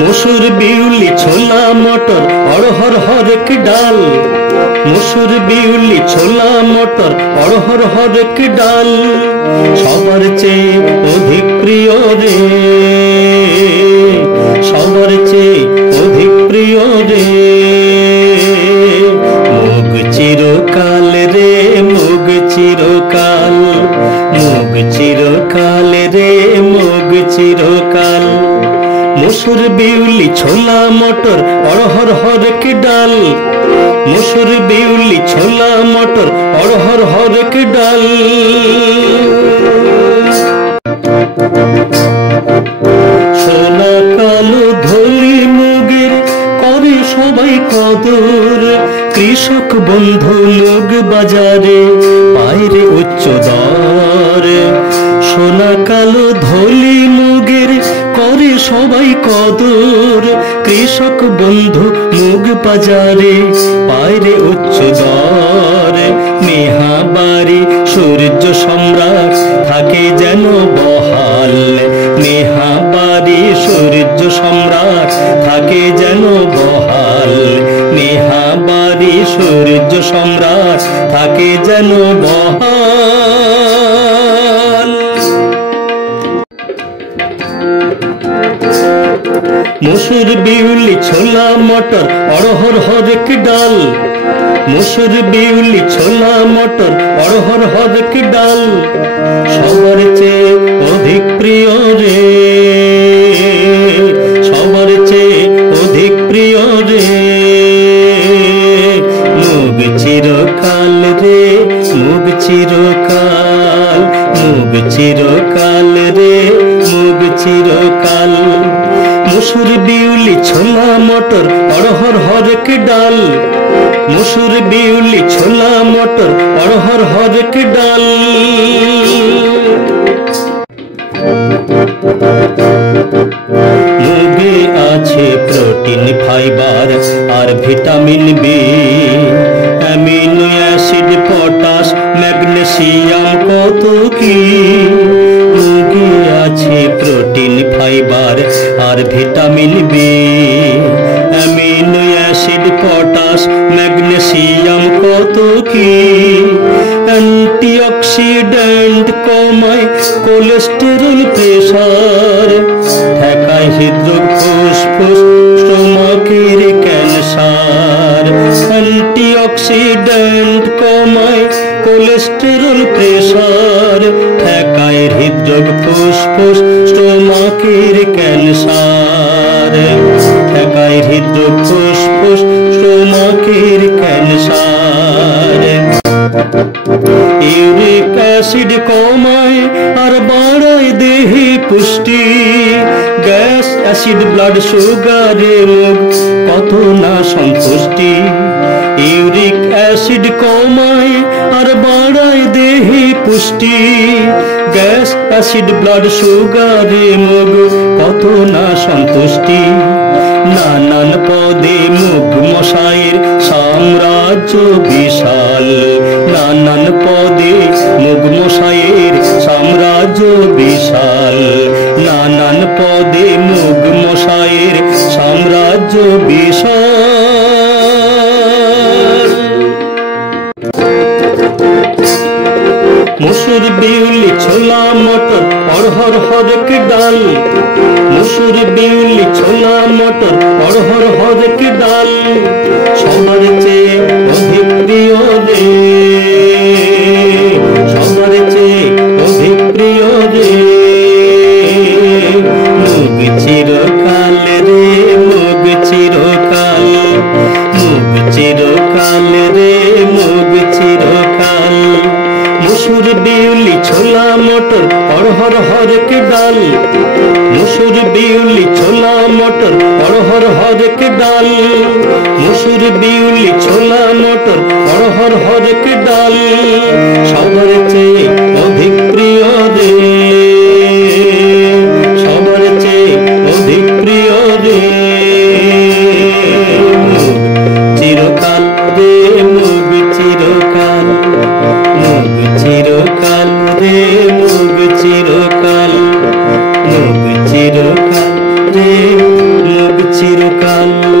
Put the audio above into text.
মসুর বিউলি ছোলা মটর অড়হর হরেক ডাল, মসুর বিউলি ছোলা মটর অড়হর হরেক ডাল সবার চেয়ে অধিক প্রিয় রে, সবার চেয়ে অধিক প্রিয় রে। মুগ চিরকাল রে, মুগ চিরকাল, মুগ চিরকাল রে, মুগ চিরকাল। মসুর বিউলি ছোলা মটর অড়হর হরেক ডাল, মসুর বিউলি ছোলা মটর অড়হর হরেক ডাল। সোনা কালো ধলি মুগের করে সবাই কদর, কৃষক বন্ধু মুগ বাজারে পায়রে উচ্চ দর। সোনা কালো ধলি মুগের করে সবাই কদর, কৃষক বন্ধু মুগ বাজারে পায়রে উচ্চ দর। নেহাবাড়ি সূর্য সম্রাট থাকে যেন বহাল, নেহাবাড়ি সূর্য সম্রাট থাকে যেন বহাল, নেহাবাড়ি সূর্য সম্রাট থাকে যেন বহাল। মসুর বিউলি ছোলা মটর অড়হর হরেক ডাল, মসুর বিউলি ছোলা মটর অড়হর হরেক ডাল সবার চেয়ে অধিক প্রিয় রে, সবার চেয়ে অধিক প্রিয় রে। মুগ চিরকাল রে, মুগ চিরকাল, মুগ চিরকাল রে, মুগ চিরকাল। মসুর বিউলি ছোলা মটর অড়হর হরেক ডাল, মসুর বিউলি ছোলা মটর অড়হর হরেক ডাল। মুগে আছে প্রোটিন, ফাইবার আর vitamin B, amino acid, potash, magnesium কত কি। মুগে আছে প্রোটিন, ফাইবার আর vitamin B, amino acid, potash, magnesium কত কি। অ্যান্টিঅক্সিডেন্ট কমায় কোলেস্টেরল, প্রেসার ঠেকায় হৃদরোগ, ফুসফুস, স্টোমাকের ক্যান্সার। অ্যান্টিঅক্সিডেন্ট কমায় কোলেস্টেরল, প্রেসার ঠেকায় হৃদরোগ, ফুসফুস, স্টোমাকের ক্যান্সার, ঠেকায় হৃদরোগ, ফুসফুস, স্টোমাকের ক্যান্সার। ইউরিক অ্যাসিড কমায় আর বাড়ায় দেহে পুষ্টি, গ্যাস, অ্যাসিড, ব্লাড সুগারে মুগ কত না সন্তুষ্টি। ইউরিক অ্যাসিড কমায় আর বাড়ায় দেহে পুষ্টি, গ্যাস, অ্যাসিড, ব্লাড সুগারে মুগ কত না সন্তুষ্টি। নানান পদে মুগ মশাইয়ের সাম্রাজ্য বিশাল, নানান পদে মুগ মশাইয়ের সাম্রাজ্য বিশাল, নানান পদে মুগ মশাইয়ের সাম্রাজ্য বিশাল। মসুর বিউলি ছোলা মটর অড়হর হরেক ডাল, মসুর বিউলি ছোলা মটর অড়হর হরেক ডাল সবার চেয়ে অধিক প্রিয় রে, সবার চেয়ে অধিক প্রিয় রে। মুগ চিরকাল রে, মুগ চিরকাল, মুগ চিরকাল রে, মুগ চিরকাল। মসুর বিউলি ছোলা মটর অড়হর হরেক ডাল, মসুর বিউলি ছোলা মটর অড়হর হরেক ডাল, মসুর বিউলি ছোলা মটর অড়হর হরেক ডাল সবার চেয়ে অধিক প্রিয় রে, সবার চেয়ে অধিক প্রিয় রে। মুগ চিরকাল রে, মুগ চিরকাল, মুগ চিরকাল রে, মুগ চিরকাল, ডাল।